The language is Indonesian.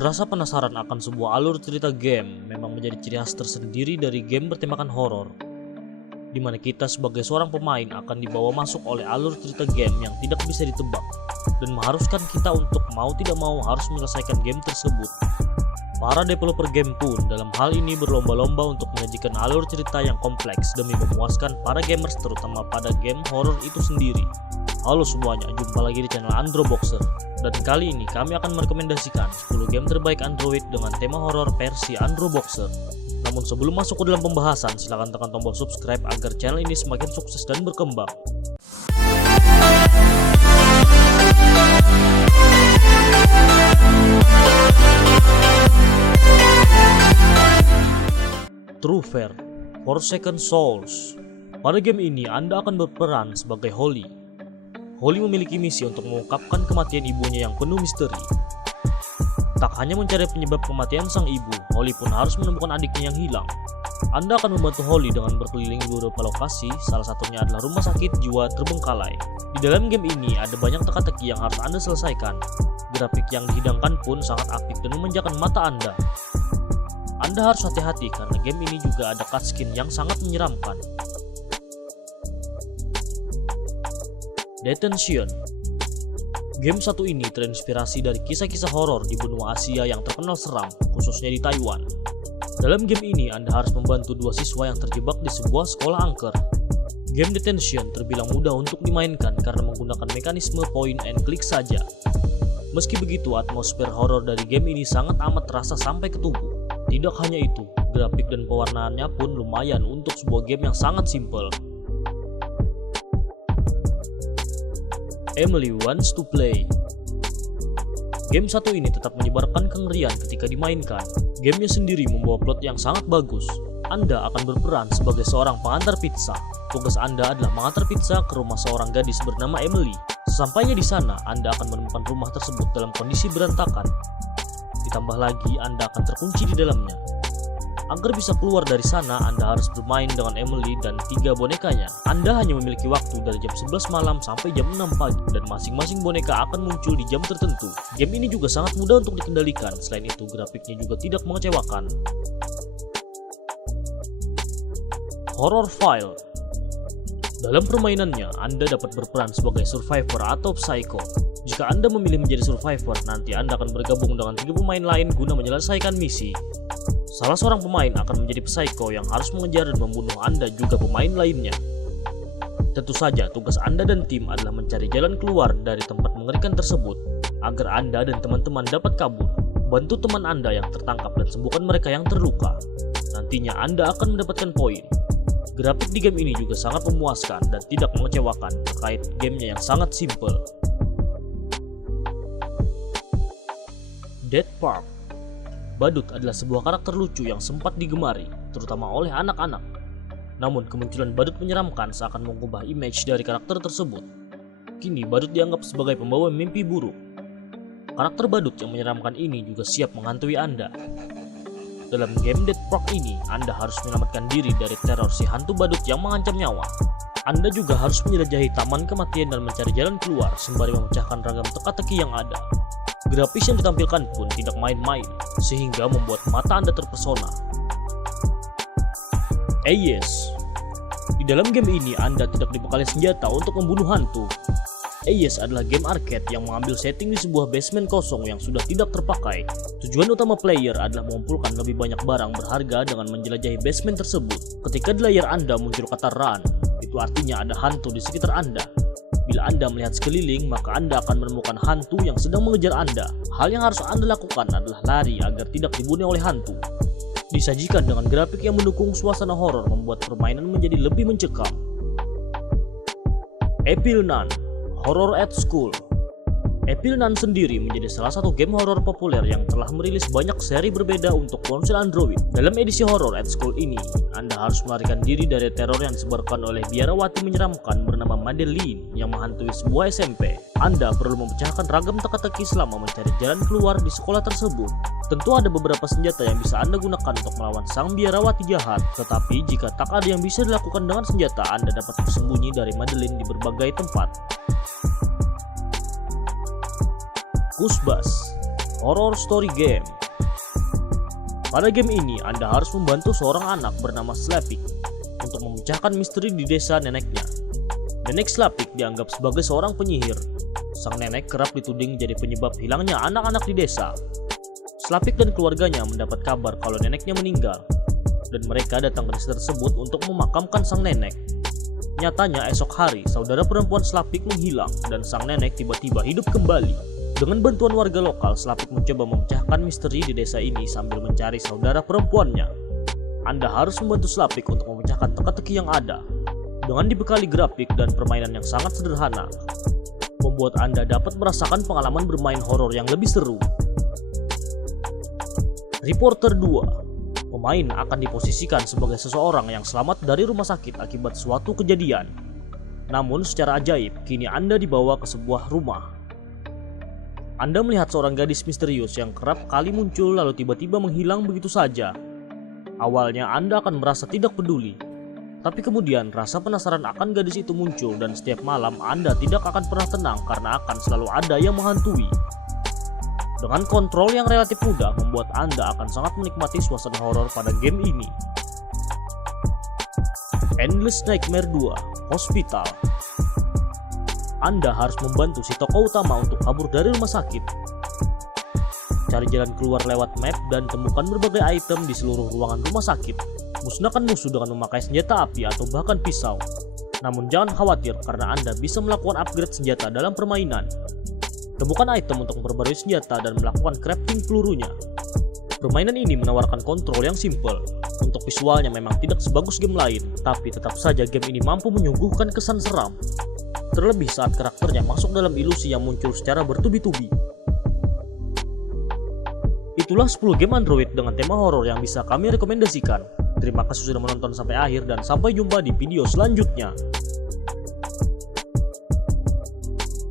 Rasa penasaran akan sebuah alur cerita game memang menjadi ciri khas tersendiri dari game bertemakan horor, di mana kita sebagai seorang pemain akan dibawa masuk oleh alur cerita game yang tidak bisa ditebak dan mengharuskan kita untuk mau tidak mau harus menyelesaikan game tersebut. Para developer game pun dalam hal ini berlomba-lomba untuk menyajikan alur cerita yang kompleks demi memuaskan para gamers, terutama pada game horor itu sendiri. Halo semuanya, jumpa lagi di channel Androboxer, dan kali ini kami akan merekomendasikan 10 game terbaik Android dengan tema horor versi Androboxer. Namun sebelum masuk ke dalam pembahasan, silahkan tekan tombol subscribe agar channel ini semakin sukses dan berkembang. True Fair Forsaken Souls. Pada game ini Anda akan berperan sebagai Holly. Holly memiliki misi untuk mengungkapkan kematian ibunya yang penuh misteri. Tak hanya mencari penyebab kematian sang ibu, Holly pun harus menemukan adiknya yang hilang. Anda akan membantu Holly dengan berkeliling di beberapa lokasi, salah satunya adalah rumah sakit jiwa terbengkalai. Di dalam game ini ada banyak teka-teki yang harus Anda selesaikan. Grafik yang dihidangkan pun sangat apik dan memanjakan mata Anda. Anda harus hati-hati karena game ini juga ada cutscene yang sangat menyeramkan. Detention. Game satu ini terinspirasi dari kisah-kisah horor di benua Asia yang terkenal seram, khususnya di Taiwan. Dalam game ini Anda harus membantu dua siswa yang terjebak di sebuah sekolah angker. Game Detention terbilang mudah untuk dimainkan karena menggunakan mekanisme point and click saja. Meski begitu, atmosfer horor dari game ini sangat amat terasa sampai ke tubuh. Tidak hanya itu, grafik dan pewarnaannya pun lumayan untuk sebuah game yang sangat simpel. Emily Wants to Play. Game satu ini tetap menyebarkan kengerian ketika dimainkan. Gamenya sendiri membawa plot yang sangat bagus. Anda akan berperan sebagai seorang pengantar pizza. Tugas Anda adalah mengantar pizza ke rumah seorang gadis bernama Emily. Sesampainya di sana, Anda akan menemukan rumah tersebut dalam kondisi berantakan. Ditambah lagi, Anda akan terkunci di dalamnya. Agar bisa keluar dari sana, Anda harus bermain dengan Emily dan 3 bonekanya. Anda hanya memiliki waktu dari jam 11 malam sampai jam 6 pagi, dan masing-masing boneka akan muncul di jam tertentu. Game ini juga sangat mudah untuk dikendalikan, selain itu grafiknya juga tidak mengecewakan. Horror File. Dalam permainannya, Anda dapat berperan sebagai survivor atau psycho. Jika Anda memilih menjadi survivor, nanti Anda akan bergabung dengan 3 pemain lain guna menyelesaikan misi. Salah seorang pemain akan menjadi psycho yang harus mengejar dan membunuh Anda juga pemain lainnya. Tentu saja tugas Anda dan tim adalah mencari jalan keluar dari tempat mengerikan tersebut agar Anda dan teman-teman dapat kabur. Bantu teman Anda yang tertangkap dan sembuhkan mereka yang terluka. Nantinya Anda akan mendapatkan poin. Grafik di game ini juga sangat memuaskan dan tidak mengecewakan terkait gamenya yang sangat simple. Dead Park. Badut adalah sebuah karakter lucu yang sempat digemari, terutama oleh anak-anak. Namun kemunculan badut menyeramkan seakan mengubah image dari karakter tersebut. Kini badut dianggap sebagai pembawa mimpi buruk. Karakter badut yang menyeramkan ini juga siap menghantui Anda. Dalam game Dead Park ini, Anda harus menyelamatkan diri dari teror si hantu badut yang mengancam nyawa. Anda juga harus menjelajahi taman kematian dan mencari jalan keluar sembari memecahkan ragam teka-teki yang ada. Grafis yang ditampilkan pun tidak main-main, sehingga membuat mata Anda terpesona. Yes. Di dalam game ini Anda tidak dibekali senjata untuk membunuh hantu. Yes adalah game arcade yang mengambil setting di sebuah basement kosong yang sudah tidak terpakai. Tujuan utama player adalah mengumpulkan lebih banyak barang berharga dengan menjelajahi basement tersebut. Ketika di layar Anda muncul kata run, itu artinya ada hantu di sekitar Anda. Bila Anda melihat sekeliling, maka Anda akan menemukan hantu yang sedang mengejar Anda. Hal yang harus Anda lakukan adalah lari agar tidak dibunuh oleh hantu. Disajikan dengan grafik yang mendukung suasana horor membuat permainan menjadi lebih mencekam. Evil Nun Horror at School. Evil Nun sendiri menjadi salah satu game horor populer yang telah merilis banyak seri berbeda untuk ponsel Android. Dalam edisi Horror at School ini, Anda harus melarikan diri dari teror yang disebarkan oleh biarawati menyeramkan bernama Madeline yang menghantui sebuah SMP. Anda perlu memecahkan ragam teka-teki selama mencari jalan keluar di sekolah tersebut. Tentu ada beberapa senjata yang bisa Anda gunakan untuk melawan sang biarawati jahat, tetapi jika tak ada yang bisa dilakukan dengan senjata, Anda dapat bersembunyi dari Madeline di berbagai tempat. Goosebumps. Horror Story Game. Pada game ini, Anda harus membantu seorang anak bernama Slepik untuk memecahkan misteri di desa neneknya. Nenek Slepik dianggap sebagai seorang penyihir. Sang nenek kerap dituding jadi penyebab hilangnya anak-anak di desa. Slepik dan keluarganya mendapat kabar kalau neneknya meninggal, dan mereka datang ke desa tersebut untuk memakamkan sang nenek. Nyatanya esok hari, saudara perempuan Slepik menghilang dan sang nenek tiba-tiba hidup kembali. Dengan bantuan warga lokal, Slepik mencoba memecahkan misteri di desa ini sambil mencari saudara perempuannya. Anda harus membantu Slepik untuk memecahkan teka-teki yang ada. Dengan dibekali grafik dan permainan yang sangat sederhana, membuat Anda dapat merasakan pengalaman bermain horor yang lebih seru. Reporter 2. Pemain akan diposisikan sebagai seseorang yang selamat dari rumah sakit akibat suatu kejadian. Namun secara ajaib, kini Anda dibawa ke sebuah rumah. Anda melihat seorang gadis misterius yang kerap kali muncul lalu tiba-tiba menghilang begitu saja. Awalnya Anda akan merasa tidak peduli, tapi kemudian rasa penasaran akan gadis itu muncul dan setiap malam Anda tidak akan pernah tenang karena akan selalu ada yang menghantui. Dengan kontrol yang relatif mudah membuat Anda akan sangat menikmati suasana horor pada game ini. Endless Nightmare 2 Hospital. Anda harus membantu si tokoh utama untuk kabur dari rumah sakit. Cari jalan keluar lewat map dan temukan berbagai item di seluruh ruangan rumah sakit. Musnahkan musuh dengan memakai senjata api atau bahkan pisau. Namun jangan khawatir karena Anda bisa melakukan upgrade senjata dalam permainan. Temukan item untuk memperbarui senjata dan melakukan crafting pelurunya. Permainan ini menawarkan kontrol yang simple. Untuk visualnya memang tidak sebagus game lain, tapi tetap saja game ini mampu menyuguhkan kesan seram. Terlebih saat karakternya masuk dalam ilusi yang muncul secara bertubi-tubi. Itulah 10 game Android dengan tema horor yang bisa kami rekomendasikan. Terima kasih sudah menonton sampai akhir dan sampai jumpa di video selanjutnya.